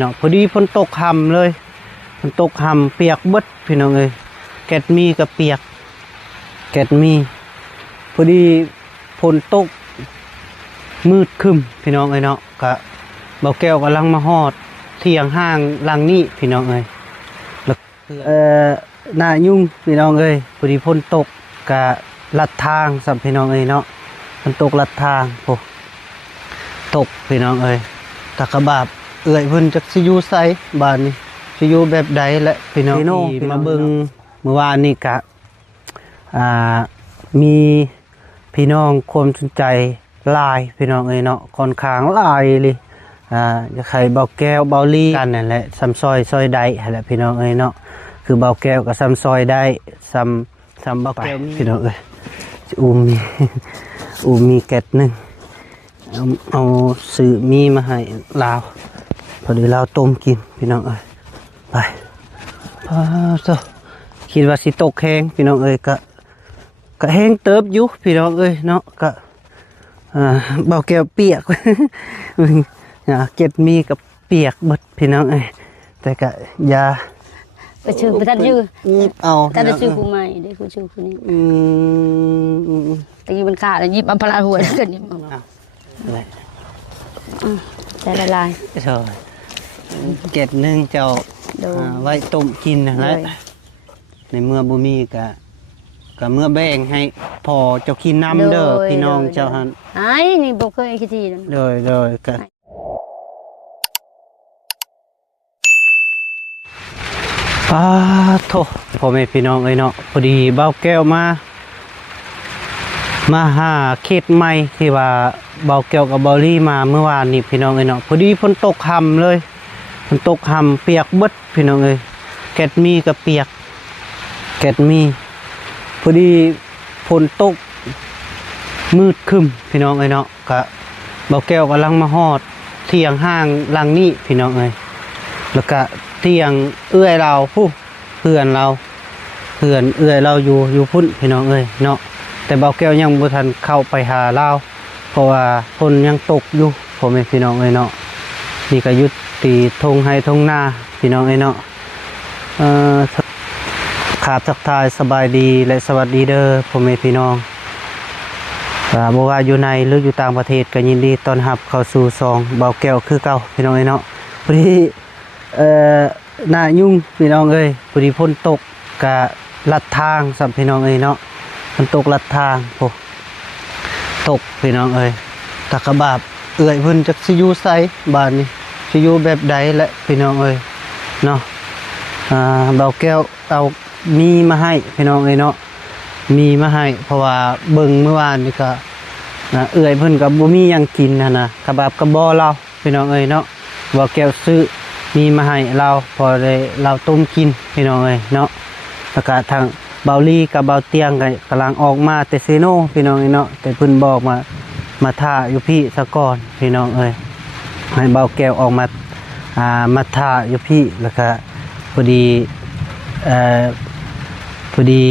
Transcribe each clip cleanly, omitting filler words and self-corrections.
เนาะพอดีฝนตกค่ำเลยฝนตกค่ำเปียกเบิดพี่น้องเอ้ยแกดมีกับเปียกแกดมีพอดีฝนตกมืดครึ้มพี่น้องเอ้ยเนาะกะเบาแก้วกำลังมาฮอดเที่ยงห้างหลังนี้พี่น้องเอ้ยหน้ายุ่งพี่น้องเอ้ยพอดีฝนตกกะลัดทางสัมพี่น้องเอ้ยเนาะฝนตกลัดทางโอ้ตกพี่น้องเอ้ยตะกะบาบเอื้อยเพิ่นจักสิอยู่ไสบ้านนี้สิอยู่แบบใดและพี่น้องที่มาเบิ่งเมื่อวานนี้กะมีพี่น้องความสนใจหลายพี่น้องเอ้ยเนาะค่อนข้างหลายเลยจะใครเบาแก้วเบาลี่กันนั่นแหละซ้ำซอยได้แหละพี่น้องเอ้ยเนาะคือเบาแก้วกับซ้ำซอยได้ซ้ำเบาแก้วพี่น้องเอ้ยมีแกะนึงเอาซื้อมีมาให้ลาวพอดีลาวต้มกินพี่น้องเอ้ยไปคิดว่าสิตกแห้งพี่น้องเอ้ยก็แห้งเติบอยู่พี่น้องเอ้ยเนาะก็เบาแก้วเปียก เก็บมีกับเปียกเบิดพี่น้องเอ้ยแต่ก็ยาไปชื่อไปท่านชื่อเอาท่านชื่อผู้ใหม่ได้ผู้ชื่อคนนี้ตะกี้มันขาดแล้วยิบอัมพลาหัวแล้วกันเนี่ยอะไรแต่ละลายใช่เก็บนึงเจ้าไว้ต้มกินนะแล้วในเมื่อบุมีก็เมื่อแบ่งให้พอเจ้ากินน้ำเด้อพี่น้องเจ้าหันไอ้นี่บอกเคยคิดทีนึงเลยก็โถพ่อแม่พี่น้องเอ้ยเนาะพอดีเบ้าแก้วมาหาเขตใหม่ที่ว่าเบาแก้วกับเบาลี่มาเมื่อวานนี้พี่น้องเอ้ยเนาะพอดีฝนตกค่ำเลยฝนตกค่ำเปียกเบิดพี่น้องเอ้ยแกดมีกับเปียกแกดมีพอดีฝนตกมืดครึ้มพี่น้องเอ้ยเนาะกะเบาแก้วกำลังมาฮอดเที่ยงห้างหลังนี้พี่น้องเอ้ยแล้วก็เที่ยงเอื้อยเราเพื่อนเอื้อยเราอยู่พุ่นพี่น้องเอ้ยเนาะแต่เบาแก้วยังบ่ทันเข้าไปหาเราเพราะว่าฝนยังตกอยู่พ่อแม่พี่น้องเอ้ยเนาะนี่ก็ยุติทงให้ทงหน้าพี่น้องเอ้ยเนาะขาบทักทายสบายดีและสวัสดีเด้อพ่อแม่พี่น้องบ่ว่าอยู่ในหรืออยู่ต่างประเทศก็ยินดีต้อนรับเข้าสู่ซองเบาแก้วคือเก่าพี่น้องเอ้ยเนาะพอดีหน้ายุ่งพี่น้องเอ้ยพอดีฝนตกกะลัดทางสัมพี่น้องเอ้ยเนาะฝนตกลัดทางโอ้ตกพี่น้องเอ้ยตะกะบาบเอื้อยเพิ่นจักสิอยู่ไสบ้านนี้สิอยู่แบบใดและพี่น้องเอ้ยเนาะเบาแก้วเอามีมาให้พี่น้องเอ้ยเนาะมีมาให้เพราะว่าเบิ่งเมื่อวานนี่ก็เอื้อยเพิ่นก็บ่มีหยังกินนะกะบาบกะบ่เราพี่น้องเอ้ยเนาะเบาแก้วซื้อมีมาให้เราพอได้เราต้มกินพี่น้องเอ้ยเนาะแล้วก็ทางเบาลี่กับเบาเตียงก็กำลังออกมาแต่เซโนพี่น้องเอ้ยเนาะแต่เพิ่นบอกมาท่าอยู่พี่ซะก่อนพี่น้องเอ้ยให้เบาแก้วออกมาท่าอยู่พี่แล้วก็พอดี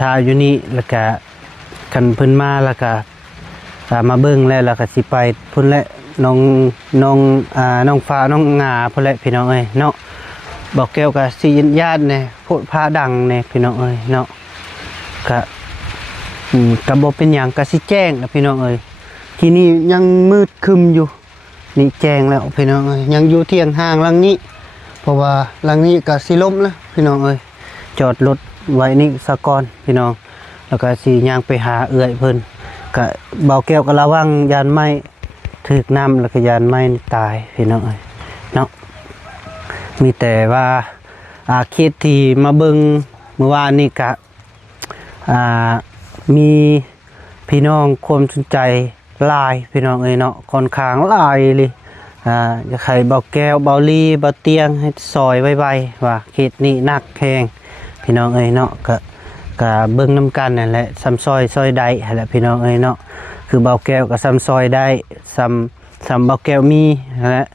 ท่าอยู่นี่แล้วก็คันเพิ่นมาแล้วก็มาเบิ่งแล้วก็สิไปพุ่นและน้องฟ้าน้องงาพุ่นและพี่น้องเอ้ยเนาะบอกแก้วกับสิญาติเนี่ยพูดพาดังเนี่ยพี่น้องเอ้ยเนาะกะบ่เป็นอย่างกะสิแจ้งนะพี่น้องเอ้ยที่นี่ยังมืดครึ้มอยู่นี่แจ้งแล้วพี่น้องเอ้ยยังอยู่เที่ยงห้างหลังนี้เพราะว่าหลังนี้กะสิล้มแล้วพี่น้องเอ้ยจอดรถไว้นี่ซะก่อนพี่น้องแล้วก็สิย่างไปหาเอื้อยเพิ่นกะเบาแก้วก็ระวังยานไม้ถึกน้ำแล้วก็ยานไม้ตายพี่น้องเอ้ยเนาะมีแต่ว่าเคสที่มาเบิ่งเมื่อวานนี่กะมีพี่น้องความสนใจหลายพี่น้องเอ้ยเนาะค่อนข้างหลายเลยจะใครเบาแก้วเบาลี่เบาเตียงให้ซอยไวๆว่าเคสนี้หนักแพงพี่น้องเอ้ยเนาะก็เบิ่งน้ำกันนั่นแหละซ้ำซอยได้แหละพี่น้องเอ้ยเนาะคือเบาแก้วกับซ้ำซอยได้ซ้ำเบาแก้วมีและ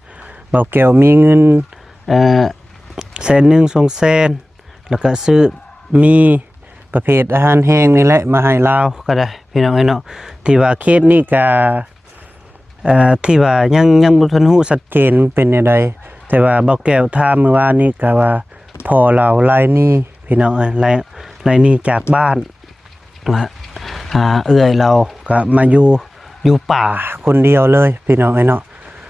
เบาแก้วมีเงิน100,000 200,000แล้วก็ซื้อมีประเภทอาหารแห้งนี่แหละมาให้ลาวก็ได้พี่น้องเอ้ยเนาะที่ว่าเคสนี้ก็ที่ว่ายังบ่ทันรู้ชัดเจนเป็นจังได แต่ แต่ว่าเบาแก้วถามเมื่อวานนี้ก็ว่าพอเราไล่หนี้พี่น้องไล่หนี้จากบ้านนะเอื้อยเราก็มาอยู่ป่าคนเดียวเลยพี่น้องเนาะ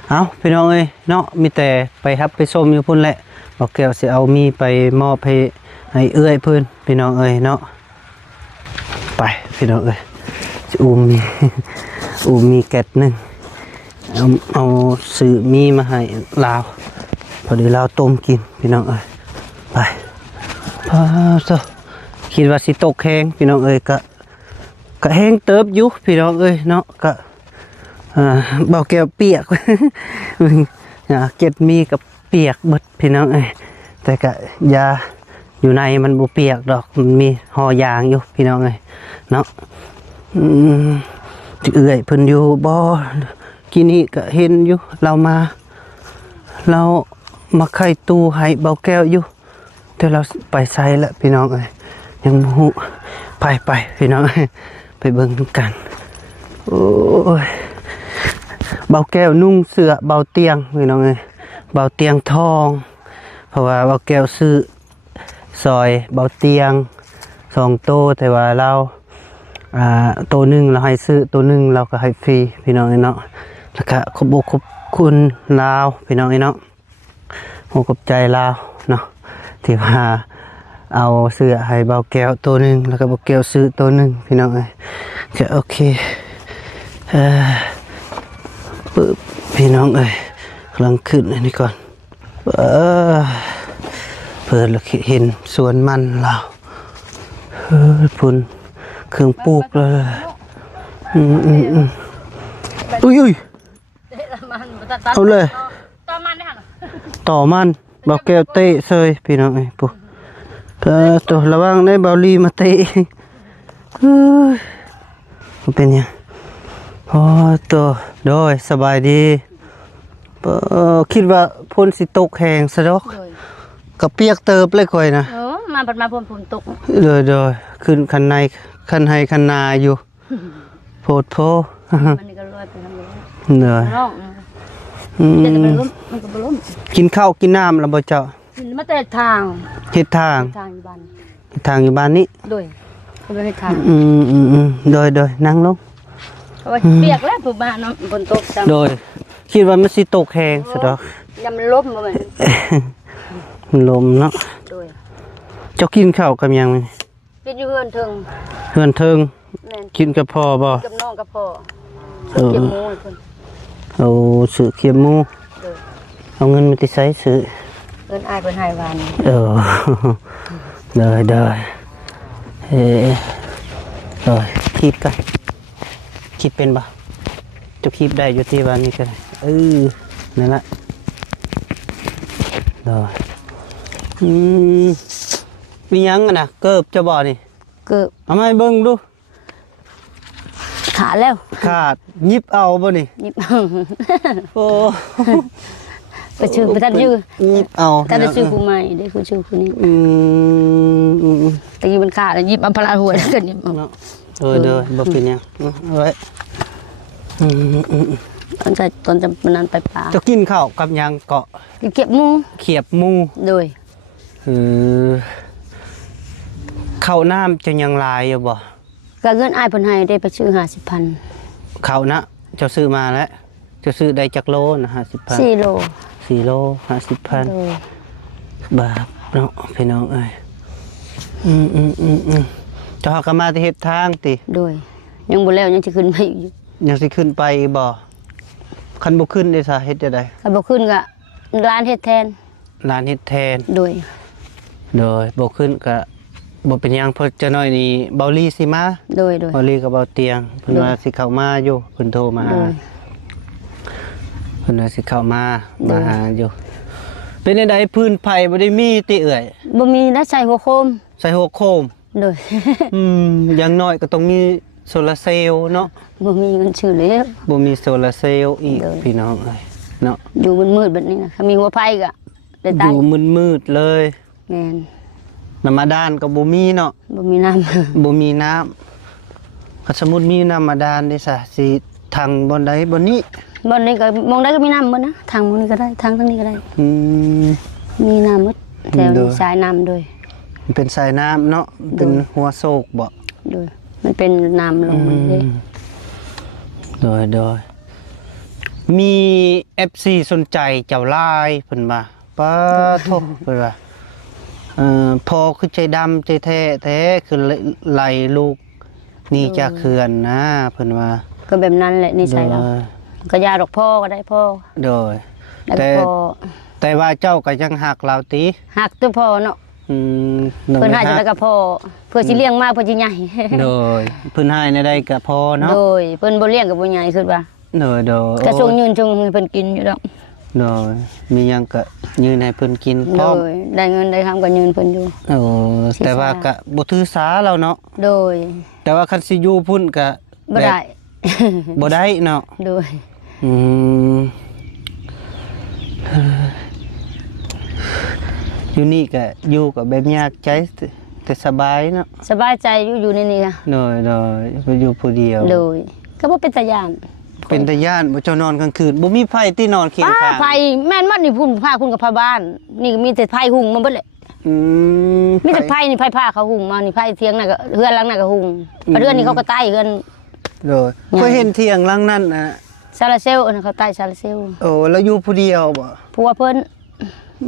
เอาพี่น้องเนาะมีแต่ไปรับไปชมอยู่พุ่นแหละเบาแก้วสิเอามีไปมอบให้เอื้อยเพิ่นพี่น้องเนาะไปพี่น้องสิมี มีแกะนึงเอาซื้อมีมาให้ลาวพอดีลาวต้มกินพี่น้องไปพอซะคิดว่าสิตกแห้งพี่น้องก็แห้งเติบอยู่พี่น้องเนาะก็เบาแก้วเปียก เก็ดมีกับเปียกเบิดพี่น้องแต่ก็ยาอยู่ในมันบ่เปียกดอกมันมีห่อยางอยู่พี่น้องเนาะเอื้อยเพิ่นอยู่บ่กินนี่ก็เห็นอยู่เรามาไข่ตู้ให้เบาแก้วอยู่แต่เราไปใส่แล้วพี่น้องยังบ่ฮู้ไปพี่น้องไปเบิ่งกันโอ้ยเบาแก้วนุ่งเสื้อเบาเตียงพี่น้องเบาเตียงทองเพราะว่าเบาแก้วซื้อซอยเบาเตียง2โตแต่ว่าเราตัวหนึ่งเราให้ซื้อตัวหนึ่งเราก็ให้ฟรีพี่น้องเนาะแล้วก็ขอบคุณลาวพี่น้องเนาะขอบใจลาวเนาะที่ว่าเอาเสื้อให้เบาแก้วตัวหนึ่งแล้วก็เบาแก้วซื้อตัวหนึ่งพี่น้องจะโอเคปึ๊บพี่น้องกำลังขึ้นอันนี้ก่อนเปิดแล้วเห็นสวนมันเราพุ่นเครื่องปลูกเลยอุ้ยเอาเลยต่อมันเบาแก้วเตะเซยพี่น้องปุ๊ตัวระวังได้เบาลีมาเตะมันเป็นยังพอตัวโดยสบายดีคิดว่าพ้นสิตกแห้งซะดอกกับเปียกเติบเลยค่อยนะมาปัดมาฝนตกโดยขึ้นคันในคันให้คันนาอยู่โพดโพมันก็ลอยไปทางนู้นเลยแต่มันก็บ่ล้มกินข้าวกินน้ำแล้วบ่เจ้ามาแต่ทางเฮ็ดทางอยู่บ้านทางอยู่บ้านนี้โดยก็ไปเฮ็ดทางโดยนั่งลงเพราะว่าเปียกแล้วผู้บ้านเนาะฝนตกจังโดยคิดว่ามันสิตกแห้งซะดอกยามมันล้มบ่แม่นมันลมเนาะโดยเจ้ากินข้าวกับหยังกินอยู่เฮือนเทิงกินกับพ่อบ่กับน้องกับพ่อเขียมหมูเพิ่นเอาซื้อเขียมหมูเอาเงินมาติใช้ซื้อเงินอายเพิ่นให้วานได้คีบกันคีบเป็นบ่จะคีบได้อยู่ที่บ้านนี้ก็ได้นั่นละได้มียังนะเกิบจะบ่นี่เกิบเอามาให้เบิ่งดูขาดแล้วขาดยิบเอาบ่นี่ยิบโอ้ไปชื่อไปท่านชื่อยิบเอาท่านได้ชื่อผู้ใหม่ได้คือชื่อผู้นี้แต่อยู่มันขาดแล้วยิบอัมพลาหัวแล้วกันยิบเอาเด้อบ่เป็นหยังเอาไว้ตอนจะมันนั้นไปป่าจะกินข้าวกับหยังเกาะเขียบหมูโดยข้าวน้ำจะยังลายอยู่บ่ก็เงินอ้ายเพิ่นให้ได้ไปซื้อ50,000ข้าวนะเจ้าซื้อมาแล้วเจ้าซื้อได้จักโลนะ50,000 4 โล50,000บาทเนาะพี่น้องเจ้าก็มาที่เฮ็ดทางติโดยยังบ่แล้วยังสิขึ้นไปอยู่ยังสิขึ้นไปบ่คันบ่ขึ้นได้ซะเฮ็ดจังได๋คันบ่ขึ้นก็ร้านเฮ็ดแทนโดยบ่ขึ้นก็บ่เป็นหยังเพราะจะน้อยนี่เบาลีสิมาโดยเบาลีกับเบาเตียงเพิ่นว่าสิเข้ามาอยู่เพิ่นโทรมาเพิ่นว่าสิเข้ามาอยู่เป็นจังได๋พื้นไผบ่ได้มีติเอื้อยบ่มีนะใส่หัวโคมโดยอย่างน้อยก็ต้องมีโซลาร์เซลล์เนาะบ่มีเงินซื้อแล้วบ่มีโซลาร์เซลล์อีกพี่น้องเอ้ยเนาะอยู่มืดๆแบบนี้นะถ้ามีหัวไฟก็ได้ตายอยู่มืดๆเลยแม่นน้ำมาดานก็บ่มีเนาะบ่มีน้ำก็สมมุติมีน้ำมาดานนี่ซะสิทางบ่ได้บ่นี้ บ่นี้ก็มองได้ก็มีน้ำหมดนะทางมองนี้ก็ได้ทางนี้ก็ได้ อืม มีน้ำหมดแต่ โดย สายน้ำโดย มันเป็นสายน้ำเนาะเป็นหัวโศกบ่ โดยมันเป็นน้ำลงมาเลย โดยมี FC สนใจเจ้าลายเพิ่นว่าป้าทบเพิ่นว่าพอคือใจดำใจแท้คือไล่ลูกนี่จากเขื่อนนะเพิ่นว่า ก็แบบนั้นแหละนิสัยเราก็ยาดอกพ่อก็ได้พ่อ โดย แล้ว แต่ ก็พ่อ แต่ว่าเจ้าก็ยังหักเราติ หักตัวพ่อเนาะ อืม เพิ่นให้จะได้กับพ่อเพื่อสิเลี้ยงมาเพื่อสิใหญ่ โดยเพิ่นให้ในใดก็พอเนาะ โดยเพิ่นบ่เลี้ยงก็บ่ใหญ่คือว่า โดย กระทรวงยืนชงให้เพิ่นกินอยู่ดอก โดยมีหยังก็ยืนให้เพิ่นกินพ โด ร้อม ยได้เงินได้คำก็ยืนเพิ่นอยู่ โอ้แต่ว่าก็บ่ถือสาเราเนาะ โดย แต่ว่าคันสิอยู่พุ่นก็ บ่ได้ บ่ได้เนาะ โดย อืมอยู่นี่ก็อยู่กับแบบยากใจแต่สบายเนาะ สบายใจอยู่ในนี้ค่ะ โดยไปอยู่ผู้เดียว โดยก็บ่เป็นตาย่าน เป็นตาย่านบ่เจ้านอนกลางคืนบ่มีไผที่นอนเคียง ป้า ข้าง ไผแม่นมันนี่พุ่นพาคุณกับพาบ้าน นี่ก็มีแต่ไผหุงมาเบิดเลย อืม มีแต่ไผนี่ไผพาเขาหุงมานี่ไผเทียงน่ะก็เฮือนหลังน่ะก็หุงเฮือนนี่เขาก็ใต้เฮือน โดยก็เห็นเที่ยงหลังนั้นน่ะ ซาลาเซลอันนั้นเขาใต้ซาลาเซล โอ้แล้วอยู่ผู้เดียวบ่ ผัวเพิ่น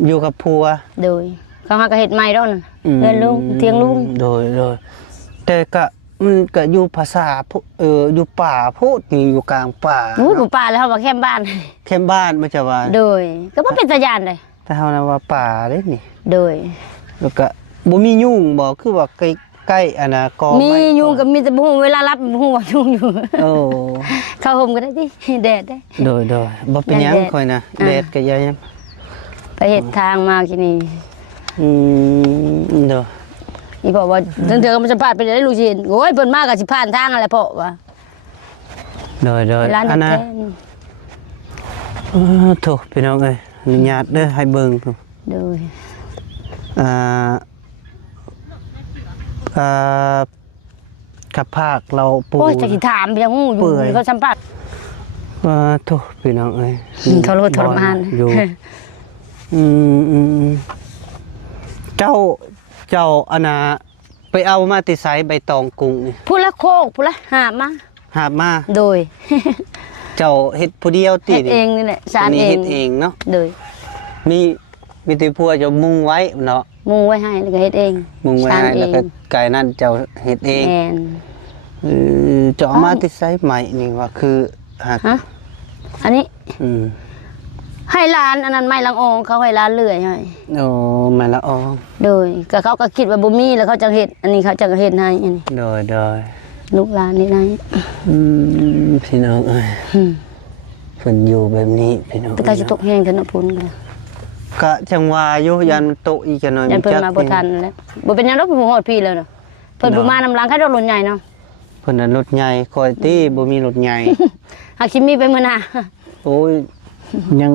อยู่กับผัว โดยเขาหาก็เฮ็ดใหม่ดอกนั่นเฮือนลุงเทียงลุง โดยแต่ก็มันก็อยู่ภาษาอยู่ป่าพูดนี่อยู่กลางป่า อู้กูป่าแล้วเขาว่าแคมบ้าน แค่บ้านมันจะว่า โดยก็บ่เป็นตาย่านเลย แต่เฮานะว่าป่าเด้นี่ โดย แล้วก็บ่มียุงบ่คือว่าใกล้อันน่ะกอ มี ไ ยุงก็มีแต่บ่ฮู้เวลารับบ่ฮู้ว่ายุงอยู่ โอ้ เข้าห่มก็ได้ติแดดได้ โดยบ่เป็นหยัง แดด ค่อยนะ อ่า แดดก็ยัง ไปเฮ็ดทางมากินนี่ อืมโดย อีพ่อว่าเธอมันจะพลาดไปได้ลูกชิ้นโอ้ยเพิ่นมาก็สิผ่านทางอะไรพ่อว่า โดย ร้าน อันน่ะ แท้ โถพี่น้องเอ้ยอนุญาตเด้อให้เบิ่ง โดย อ่ากับภาคเราปู โอ้ยจะสิถามเพียงฮู้อยู่ เปื่อย เขาสัมภาษณ์ โถพี่น้องเอ้ย ทรมาน อยู่ อืมเจ้าอนาไปเอามาติไซใบตองกุ้งนี่ พูดละโคกพูดละหาบมา หาบมา โดย เจ้าเฮ็ดผู้เดียวติ เฮ็ดเองนี่แหละสาร นนี้ เอง เฮ็ดเองเนาะ โดย มีแต่พัวเจะมุงไว้เนาะ มุงไว้ให้แล้วก็เฮ็ดเอง มุงไว้ สาร ให้ เอ แล้ว ง ก็ไก่นั่นเจ้าเฮ็ดเอง แม่น เจ้าเอามาติไซใหม่นี่ว่าคือหัก ฮะอันนี้ อืม ให้ร้านอันนั้นไม้ลังอองเขาให้ร้านเลื่อยให้ โอ้แม่ละออง โดยก็เขาก็คิดว่าบ่มีแล้วเขาจะเฮ็ดอันนี้เขาจะเฮ็ดให้อันนี้ โดย ลูกหลานนี่ได้ พี่น้องเอ้ย อืม เพิ่นอยู่แบบนี้พี่น้อง แต่ก็สิตกแห้งเถอะเนาะพุ่นก็ ก็จังว่าอยู่ยันมันโตอีกจังหน่อย ยันเพิ่นมาบ่ จัก ทันแล้วบ่เป็นหยังดอกเพิ่นบ่ฮอดพี่แล้วเนาะเพิ่นบ่มานำหลังใครดอกรถใหญ่เนาะ เพิ่นน่ะรถใหญ่คอยตี้บ่มีรถใหญ่ หากสิมีไปมื้อหน้า โอ้ยยั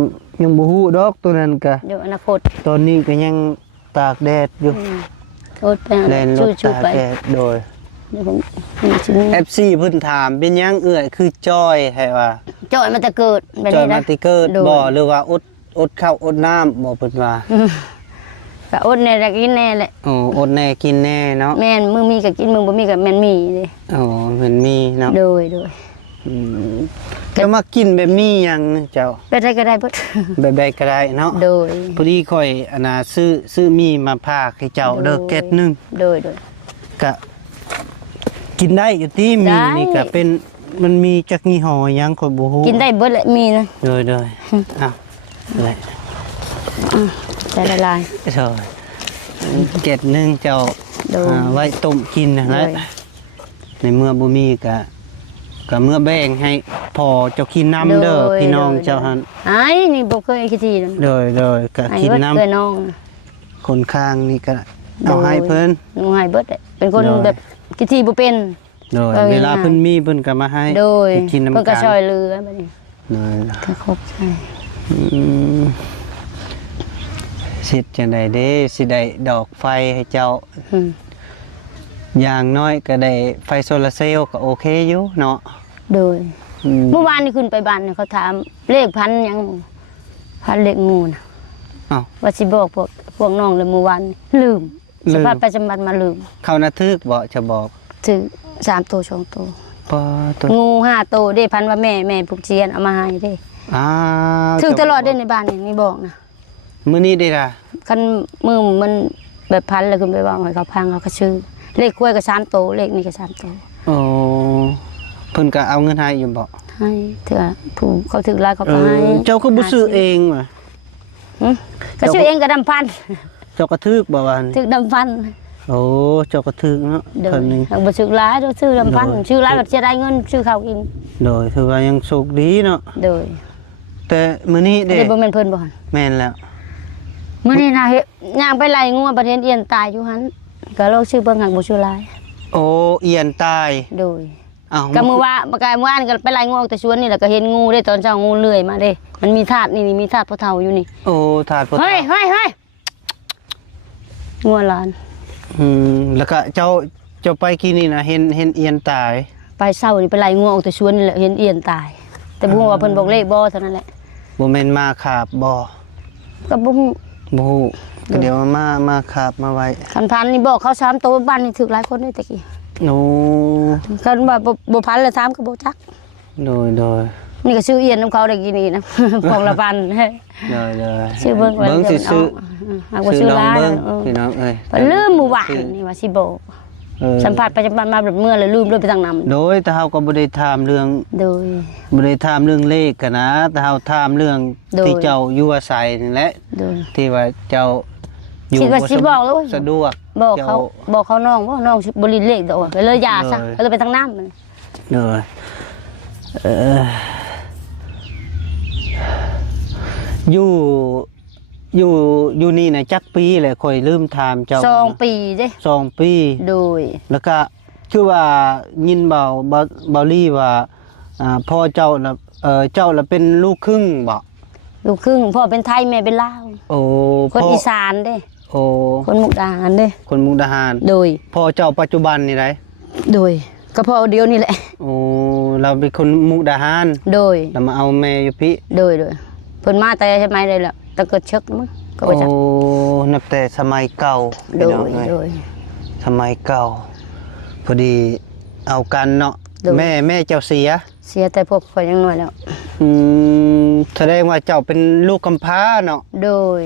งบ่ฮู้ดอกตัวนั้นก็ เดี๋ยวอนาคต ตอนนี้ก็ยังตากแดดอยู่ โทษไป แล่นรถ ชู้ ตาก ๆไป แดดโดย เดี๋ยวผมสิ FC เพิ่นถามเป็นหยังเอื้อยคือจอยให้ว่า จอยมาแต่เกิดแบบ จอย นี้ มา นะ ติเกิด โดย บ่หรือว่าอดข้าวอดน้ำบ่เพิ่นว่า ก็อดแน่แล้วกินแน่แหละ โอ้อดแน่กินแน่เนาะ แม่นมึงมีก็กินมึงบ่มีก็แม่นมีเด้ โอ้มันมีเนาะ โดย อืมจะมากินแบบมีหยังเจ้า ไปได้ก็ได้เบิด แบบใดก็ได้เนาะ โดย พอดีค่อยอันน่ะซื้อมีมาพากให้เจ้าเด้อแก๊สหนึง โดย ก็กินได้อยู่ที่มี ได้ นี่ก็เป็นมันมีจักยี่ห้อหยังค่อยบ่ฮู้ กินได้เบิดแหละมีนะ โดยอ้าวแหละ แต่ละลาย โดยแก๊สหนึงเจ้า โดย ไว้ต้มกินนั่นแหละ โดย ในเมื่อบ่มีก็เมื่อแบ่งให้พอเจ้ากินน้ำเด้อพี่น้องเจ้าหั่น ไอ้นี่บ่เคยคิดทีนะ โดยก็ ไอ้ กิน เบิด น้ำ เคยน้อง คนข้างนี่ก็เอาให้เพิ่น น้องให้เบิดแหละเป็นคน โดย แบบคิดทีบ่เป็น โดย เออ เวลา ง่ายๆ เพิ่นมีเพิ่นก็มาให้ โดย กินน้ำ เพิ่นก็ กัน ช่วยเหลือบัดนี้ โดย ก็ครบใช่ อืมสิจังไดเด้สิได้ดอกไฟให้เจ้า อืม อย่างน้อยก็ได้ไฟโซลาร์เซลล์ก็โอเคอยู่เนาะ โดย เมื่อวานนี่ขึ้นไปบ้านเนี่ยเขาถามเลขพันยังพันเลขงูนะ อ้าว ว่าสิบอกพวกน้องเลยเมื่อวานนี่ลืมสภาพประจำวันมาลืม เขาน่ะทึกบ่จะบอก ถือ3 ตัว2 ตัว ปอตัว งู5 ตัวได้พันว่าแม่ผูกเจียนเอามาให้ได้ อ้าว ถือตลอดได้ในบ้านนี่บอกนะ มื้อนี้ได้ล่ะ คันมือมันแบบพันแล้วขึ้นไปว่าให้เขาพังเขาก็ชื่อเลขกล้วยก็3 ตัวเลขนี่ก็3 ตัว โอ้เพิ่นก็เอาเงินให้อยู่บ่ ให้เถื่อผู้เขาถือลายเขาก็ให้ เจ้าก็บ่ซื้อเองว่ะ ก็ชื่อเองก็ดำพัน เจ้าก็ทึกบ่ว่า ถือดำพัน โอ้เจ้าก็ทึกเนาะ เดิ เพิ่ น นนี่ เอาไปซื้อร้ายด้วยซื้อดำพันซื้อร้ายก็จะได้เงินซื้อข้าวกิน โดยถือว่ายังโชคดีเนาะ โดย แต่มื้อนี้ เด็ เด้ บ่แม่นเพิ่นบ่หั่น แม่นแล้ว มื้อนี้นะเฮ็ดย่างไปไล่งัวประเทศเอียนตายอยู่หั่นก็โลกชื่อเบิ่งหักบ่ชื่อร้าย โอ้เอียนตาย โดย อ้าว ก็มื้อว่าเมื่อวานก็ไปไล่งัวออกแต่สวนนี่แหละก็เห็นงูได้ตอนเช้างูเลื้อยมาเด้มันมีธาตุนี่มีธาตุพ่อเฒ่าอยู่นี่ โอ้ถาดพ่อ เฮ้ยเฮ้ยเฮ้ยงัวหลาน แล้วก็เจ้าไปกี่นี่นะเห็นเอียนตาย ไปเช้านี่ไปไล่งัวออกแต่สวนนี่แหละเห็นเอียนตาย แต่บ่ฮู้ว่าเพิ่นบอกเลขบ่เท่านั้นแหละ บ่แม่นมาขาบบ่ ก็บ่ฮู้ บ่ฮู้ก็เดี๋ยวมาขาบมาไว้ คันพันนี่บอกเขา3 ตัวบ้านนี่ถึกหลายคนได้ตะกี้ โอ้ คันว่าบ่พันละ3ก็บ่จัก โดย นี่ก็ชื่อเอียนน้ำเขาได้กินนี่นะ ของละพัน ชื่อเบิ่งไว้ เบิ่งสิซื้อ หากว่าชื่อร้าน เบิ่ง เออ พี่น้องเอ้ย เพิ่นลืมหมู่บ้านนี่ว่าสิบอก สัมผัสประจำวันมาแบบเมื่อเลยลืมด้วยไปทางนำ โดยแต่เฮาก็บ่ได้ถามเรื่อง โดย บ่ได้ถามเรื่องเลขกันนะแต่เฮาถามเรื่อง โดย ที่เจ้าอยู่อาศัยนี่แหละ โดย ที่ว่าเจ้าอยู่ คิดว่าสิบอกแล้ว สะดวก บอกเขา จ้ บอกเขาน้องว่าน้องสิบริเลขดอกก็เลยยาซะ เลย ก็เลยไปทางน้ำมัน เด้อเอออยู่นี่นะจักปีแหละค่อยลืมถามเจ้า 2 ปีเด้ 2 ปี โดย แล้วก็คือว่ายินเบาลี่ว่าพ่อเจ้าน่ะเจ้าน่ะเป็นลูกครึ่งบ่ ลูกครึ่งพ่อเป็นไทยแม่เป็นลาว โอ้ คน พ่ อีสานเด้ โอ้ คนมุกดาหารเด้ คนมุกดาหาร โดย พ่อเจ้าปัจจุบันนี่ได โดยก็พ่อเดียวนี่แหละ โอ้เราเป็นคนมุกดาหาร โดย เรามาเอาแม่อยู่พี่ โดยเพิ่นมาแต่ใช่ไหมเลยล่ะแต่เกิดเช็คมั้งก็บ่ โอ้ จัก นับแต่สมัยเก่า โด พี่น้อง ย เอ้ย โดย สมัยเก่าพอดีเอากันเนาะ โดย แม่เจ้าเสีย เสียแต่พวกข่อยยังน้อยแล้ว แสดงว่าเจ้าเป็นลูกกำพร้าเนาะ โดย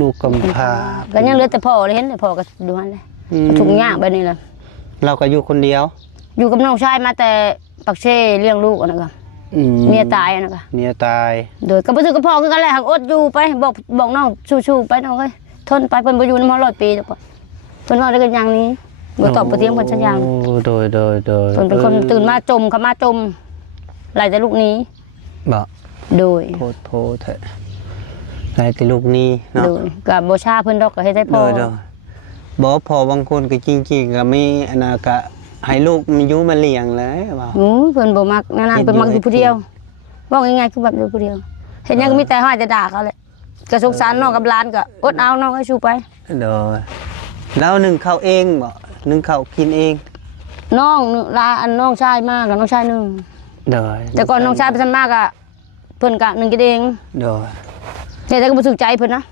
ลูกกำพร้า ก็ยังเหลือแต่พ่อเลยเห็นแต่พ่อก็ดูหันเลย อืม ทุกอย่างแบบนี้แหละ เราก็อยู่คนเดียว อยู่กับน้องชายมาแต่ปักเช่เลี้ยงลูกอันนั้นก็ อื เมียตายอันนั้นก็ เมียตาย โดยก็บ่ถือกับพ่อคือกันแหละหักอดอยู่ไปบอกน้องสู้ๆไปน้องเอ้ยทนไปเพิ่นบ่อยู่นำเฮา100 ปีดอกบ่เพิ่นว่าได้กันอย่างนี้บ่ตอบบ่เถียงเพิ่นสักอย่าง โอ้โดย เพิ่นเป็นคนตื่นมาจมเขามาจมไล่แต่ลูกนี้ บ่ โดย โทษเถอะไรแต่ลูกนี้เนาะ โดยก็บ่ชาเพิ่นดอกก็เฮ็ดให้พ่อ โดยบ่พอบางคนก็จริงๆก็มีอนาคตให้ลูกมันอยู่มาเลี้ยงเลยว่า เพิ่นบ่มักนานๆเพิ่นมักอยู่ผู้เดียวบอกง่ายๆคือแบบอยู่ผู้เดียวเห็นหยังก็มีแต่ห้อยแต่ด่าเขาแหละก็สงสารน้องกับหลานก็อดเอาน้องให้สู้ไป โดยแล้วนึ่งข้าวเองบ่นึ่งข้าวกินเอง น้องลาอันน้องชายมากกับน้องชายหนึง โดย แต่ก่อนน้องชายไปทำมากอ่ะเพิ่นก็หนึงกินเอง โดย แต่ก็บ่ถูกใจเพิ่นนะ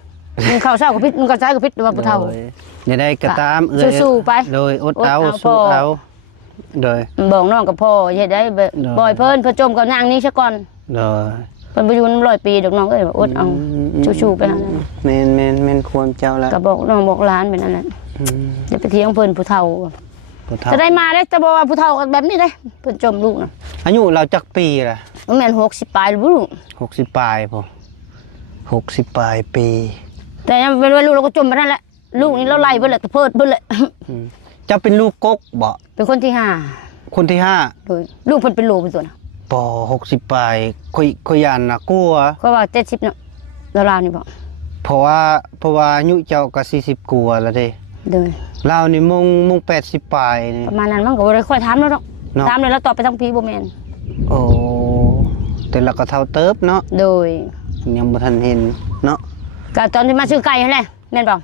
มึงข้าวเช้ากับพิษมึงข้าวซ้ายกับพิษว่าผู้เฒ่า โดยอย่าได้กระตามสู้ๆไป โดยอดเอา อดเอา สู้ พ่อ เอาโดย บอกน้องกับพ่อเฮ็ดได้แบบ เนาะ ปล่อยเพิ่นจมกับนางนี้ซะก่อน โดย เพิ่นบ่อยู่นำ100 ปีดอกน้องเอ้ยอดเอาสู้ๆไปหานั้น แม่นควรเจ้าละ ก็บอกน้องบอกหลานเป็นนั่นแหละ อืม อย่าไปเถียงเพิ่นผู้เฒ่า ผู้เฒ่า จะได้มาได้จะบอกว่าผู้เฒ่ากันแบบนี้เด้เพิ่นจมลูกน่ะ อายุเราจักปีล่ะ มันแม่น60ปลายหรือบ่รู้ 60ปลายพอ60ปลายปี แต่ยังเป็นวัยรุ่นเราก็จมไปนั่นแหละลูกนี่เราไล่เบิดแหละตะเพิดเบิดแหละ อืมเจ้าเป็นลูกกกบ่ เป็นคนที่ห้า คนที่ห้า โดยลูกเพิ่นเป็นโลเป็นตัวนะ ป60ปลายค่อยยานน่ะกลัว ก็ว่า70เนาะราวๆนี่บ่ เพราะว่าอายุเจ้าก็40กว่าแล้วเด้ โดย ลาวนี่มุง80ปลายนี่ ประมาณนั้นมันก็บ่ได้ค่อยถามแล้วดอก เนาะ ถามเลยแล้วตอบไปทั้งปีบ่แม่น โอ้แต่เราก็เท่าเติบเนาะ โดย ยังบ่ทันเห็นเนาะ ก็ตอนที่มาซื้อไก่นั่นแหละแม่นบ่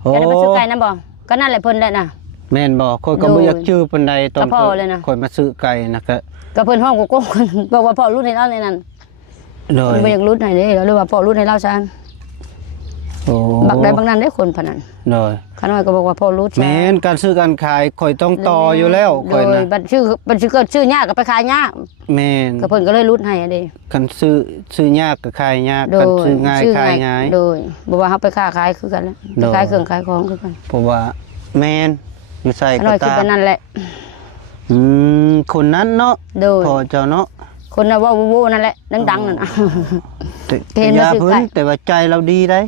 โอ้ จะได้มาซื้อไก่นั่นบ่ก็นั่นแหละเพิ่นแหละน่ะ แม่นบ่ข่อยก็บ่อยากชื่อปานใดตอน ก็พอเลยนะ ข่อยมาซื้อไก่นะก็ ก็เพิ่นห้องโกโก้บอกว่าพ่อรุ่นให้เราในนั้น โดย เพิ่นบ่อยากรุ่นให้เด้เราเลยว่าพ่อรุ่นให้เราซะ โอ้ บักใดบักนั้นได้คนพนัน โดย ขาน้อยก็บอกว่าพ่อรุ่นซะ แม่นการซื้อการขายข่อยต้องต่ออยู่แล้วข่อย โด นะ บัดชื่อก็ชื่อยากก็ไปขายยาก แม่น ก็เพิ่นก็เลยรุ่นให้อะเด้ คันซื้อยากก็ขายยาก โด คัน ย ซื้อง่ายขายง่าย โดยบ่ว่าเฮาไปค้าขายคือกันแหล้ว โดย ขายเครื่องขายของคือกัน เพราะว่าแม่นอยู่ใส่ ขา ก็ น้อยคือ ตา กันนั่นแหละ คนนั้นเนาะ โดย พอเจ้าเนาะ คนน่ะว่าวู้นั่นแหละดังๆนั่นน่ะ แต่ เห็น อย่า แล้วซื้อ เพิ่ ไก่ นแต่ว่าใจเราดีได้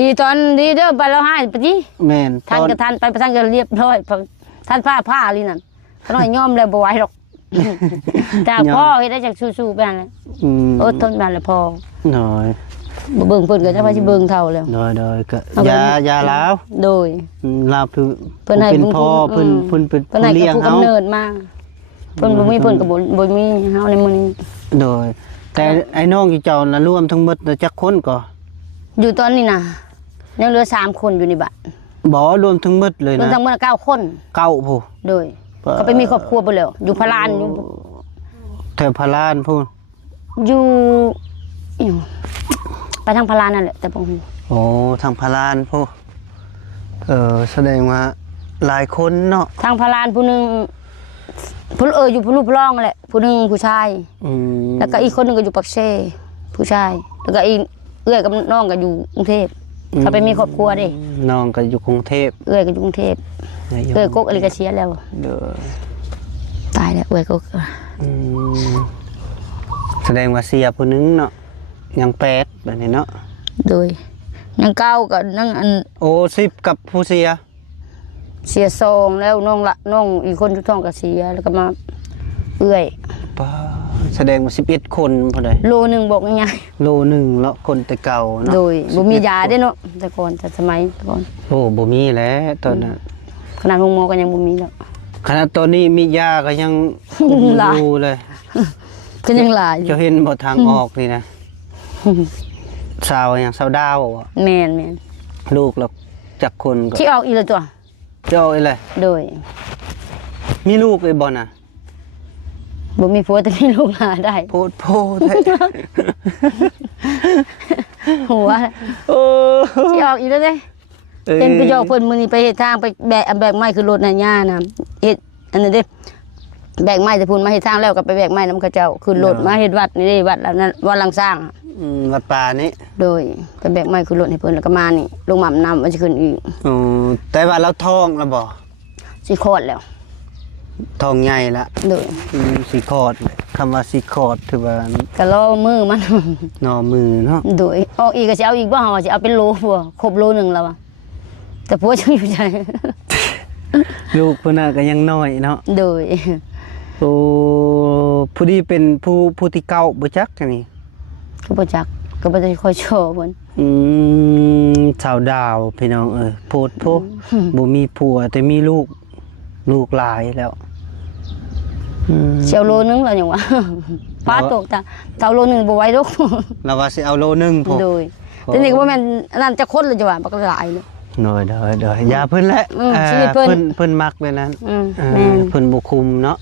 ดีตอนดีเด้อไปเราให้ไปจิ แม่น ท่านก็ท่านไปท่านก็เรียบร้อยท่านผ้าลีนั่นขาน้อยยอมแล้วบ่ไหวหรอกจากพ่อเฮ็ดได้จากสู้ๆไปนั่นแหละ อืม อดทนไปนั่นแหละพอ น้อย บ่เบิ่งเพิ่นก็จะว่าสิเบิ่งเท่าแล้ว โดยก็ เอาไป ยาลาว โดย ลาวคือ เพิ่นให้ เป็น บุญ พ่อ คุณ เพิ่นเป็น เพิ่นให้ ผู้เลี้ย กับ ง ผู้ เฮาก ำเนิดมาเพิ่นบ่มีเพิ่นก็บ่มีเฮาในมื้อนี้ โดย แต่ไอ้น้องอีเจ้าน่ะรวมทั้งหมดน่ะจักคนก็ อยู่ตอนนี้น่ะยังเหลือ3คนอยู่ในบ้าน บ่รวมทั้งหมดเลย รวม นะ ทั้งหมด9คน เก้าผู้ โดยก็ไปมีครอบครัวไปแล้วอยู่พารานอยู่ แถวพารานผู้ อยู่อิหยังไปทางพารานนั่นแหละแต่บ่ฮู้ โอ้ทางพารานผู้แสดงว่าหลายคนเนาะ ทางพารานผู้หนึงผู้อยู่ผู้รูปร่องแหละผู้หนึงผู้ชาย อืม แล้วก็อีกคนหนึงก็อยู่ปักเซ่ผู้ชาย แล้วก็อีกเอื้อยกับน้องก็อยู่กรุงเทพเขาไปมีครอบครัวเด้ น้องก็อยู่กรุงเทพ เอื้อยก็อยู่กรุงเทพเอื้อยกกอะไรก็เสียแล้ว เด้อ ตายแล้วเอื้อยกก อืมแสดงว่าเสียผู้หนึงเนาะยังแปดแบบนี้เนาะ โดยยังเก้าก็นั่งอัน โอ้10กับผู้เสีย เสียซองแล้วน้องละน้องอีกคนทุกท้องก็เสียแล้วก็มาเอื้อย ป้าแสดงว่า11คนพอได้ โลนึงบอกง่าย โลหนึงแล้วคนแต่เก่า ๆ เนาะ โดยบ่มี 11 ยาเด้เนาะแต่ก่อนแต่สมัยแต่ก่อน โอ้บ่มีแล้วตอนนั้น ขนาดโรงหมอก็ยังบ่มีแล้ว ขณะตอนนี้มียาก็ยัง หลาย ดูเลย ก็ยังหลายอยู่ เจะเห็นบ่ทางออกนี่นะสาวอย่างสาวดาวอะ แม่น ลูกเราจักคนก็ ๆที่ออกอีกแล้วตัว เจ้าไอ้เลย โดย มีลูกไอ้บ่น่ะ บ่มีผัวแต่มีลูกหลานได้ โพดโพดแท้ หัว โอ้ ที่ออกอีกแล้วเด้ อ้ย เป็นประโยคเพิ่นมื้อนี้ไปเฮ็ดทางไปแบกไม้คือรถน่ะย่าน่ะเฮ็ดอันนั้นเด้แบกไม้แต่พุ่นมาเฮ็ดทางแล้วก็ไปแบกไม้นำเขาเจ้าขึ้นรถมาเฮ็ดวัดนี่เด้วัดแล้วนั้นวัดลังสร้าง วัดป่านี้ โดยไปแบกไม้ขึ้นรถให้เพิ่นแล้วก็มานี่ลงหม่ำน้ำมันสิขึ้นอีก อ๋อแต่ว่าเราท้องแล้วบ่ สิคลอดแล้ว ท้องใหญ่ละ โดย สิคลอดคำว่าสิคลอดถือว่า ก็รอมือมัน หนอมือเนาะ โดยออกอีกก็สิเอาอีกบ่เฮาสิเอาเป็นโลบ่ครบโลนึงแล้วอะแต่ผัวจะอยู่ใจ ลูกเพิ่นน่ะก็ยังน้อยเนาะ โดย โอ้ผู้ที่เป็นผู้ที่เก่าบ่จักจังนี่ ก็บ่จักก็บ่ได้ค่อยโชว์เพิ่น สาวดาวพี่น้องโพดโพบ่มีผัวแต่มีลูกหลายแล้ว เชียวโลนึงแล้วยังวะ ป้าตกตาเท่าโลนึงบ่ไหวดอก เราว่าสิเอาโลนึงพอ โดยแต่นี่ก็บ่แม่นอันนั้นจะคนเลยจ้ะว่าบักหลายเนาะ เด้ออย่าเพิ่นแหละ ชีวิตเพิ่น เพิ่นมักแบบนั้น แม่น เพิ่นบ่คุมเนาะ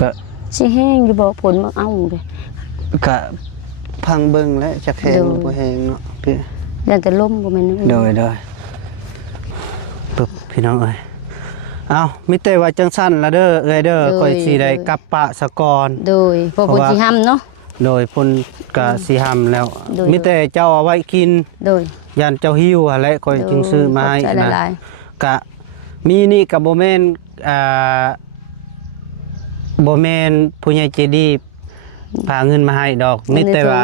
ก็ สิแห้งอยู่บ่ผลมาเอาเด้ ก็พังเบิ่งแล้วจักแฮง โดย บ่แฮงเนาะพี่ ยันแต่ล้มบ่แม่น โดยปึ๊บพี่น้องเอ้ยเอามิแต่ว่าจังซั่นละเด้อเด้อค่อยสิได้กลับปะสะกอน โดยพอ เพ ผ ราะ ล ว่า สิห้ำเนาะ โดยเพิ่นก็สิห้ำแล้ว โดย มิแต่เจ้าเอาไว้กิน โดย ยันเจ้าหิวหั่นแหละค่อยจึงซื้อมาให้ ขอบใจ นะ หลาย กะมีนี่ก็บ่แม่นบ่แม่นผู้ใหญ่ใจดีพาเงินมาให้ดอกมีแต่ว่า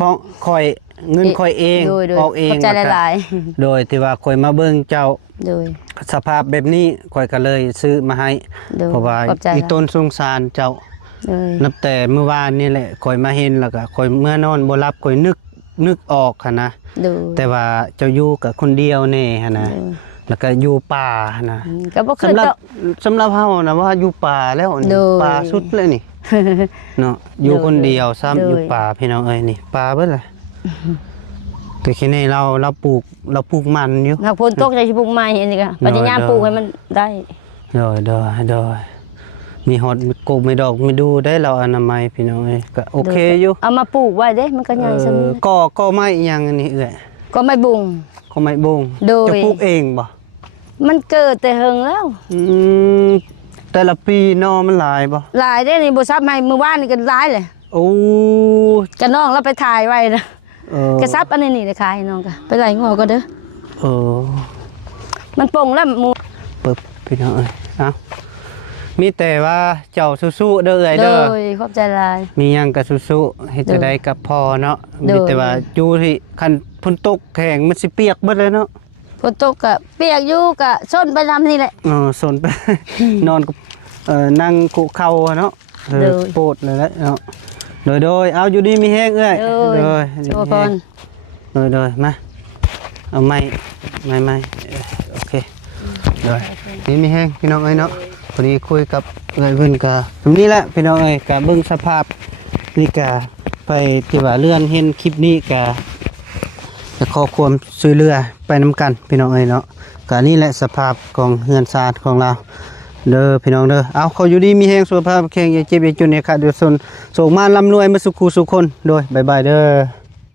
ของค่อยเงินค่อยเอง โดย ออกเอง ขอบใจ แล้วก็ หลาย โดยที่ว่าค่อยมาเบิ่งเจ้า ๆโดย สภาพแบบนี้ค่อยก็เลยซื้อมาให้ โดย เพราะว่า ขอบใจ อีต้นสงสารเจ้า โดย นับแต่เมื่อวานนี่แหละค่อยมาเห็นแล้วก็ค่อยเมื่อนอนบ่หลับค่อยนึกออกหั่นนะ โดย แต่ว่าเจ้าอยู่กับคนเดียวแน่หั่นนะ แล้วก็อยู่ป่าหั่นนะ ก็บ่เคย สำหรับเฮานะว่าอยู่ป่าแล้วนี่ โดย ป่าสุดเลยนี่ เนาะอยู่คนเดียวซ้ำ โดย อยู่ป่าพี่น้องเอ้ยนี่ป่าเบิดเลย แต่แค่นี้เราปลูกมันอยู่ หากฝนตกใจสิปลูกไม้อันนี้ก็ปัญญามปลูกให้มันได้ โดยมีฮอดมีกบมีดอกมีดูได้เราอนามัยพี่น้องเอ้ยก็โอเคอยู่ เอามาปลูกไว้เด้มันก็ใหญ่ซะนี่ ก็ไม้อีหยังอันนี้เอ้ย ก็ไม่บุง ก็ไม้บง โดย จะปลูกเองบ่ มันเกิดแต่เฮิงแล้ว แต่ละปีหนอมันหลายบ่ หลายได้นี่บ่ซับให้มื้อวานนี่ก็หลายเลย โอ้ กะน้องเราไปถ่ายไว้นะ ก ระซับอันนี้ได้ขายให้น้องก็ไปไล่งัวก็เด้อ เออ มันป่งแล้วหมู ปึ๊บพี่น้องเอ้ยเอ้ามีแต่ว่าเจ้าสู้ๆเด้อเอ้ย โด เด้อ ยขอบใจหลาย มีหยังก็สู้ๆเฮ็ดจะได้กับพอเนาะ โดย มีแต่ว่าอยู่ที่คันฝนตกแข็งมันสิเปียกเบิดเลยเนาะ ฝนตกก็เปียกอยู่ก็ส้นไปทำนี่แหละ สนไป นอนกับนั่งคุเข่าอะเนาะ โดย โปดเลยแหละเนาะโดยเอาอยู่ดีมีแห้งเอ้ย โดย โด โชว์พร โดยมาเอาไม้โอเคโดยนี่มีแห้งพี่น้องเอ้ยเนาะพอดีคุยกับเอ้ยเพิ่นก็แบบนี้แหละพี่น้องเอ้ยก็เบิ่งสภาพนี่ก็ไปที่ว่าเลื่อนเห็นคลิปนี้ก็จะขอความช่วยเหลือไปนํกันพี่น้องเอ้ยเนาะก็นี่แหละสภาพของเฮือนซาดของเราเด้อพี่น้องเด้อเอาเขาอยู่ดีมีแห้งสุขภาพแข็งอย่าเจ็บอย่าจนอย่าขาดเดือดร้อนส่งมาร่ำรวยมาสุขสุขคนโดยบ๊ายบายเด้อ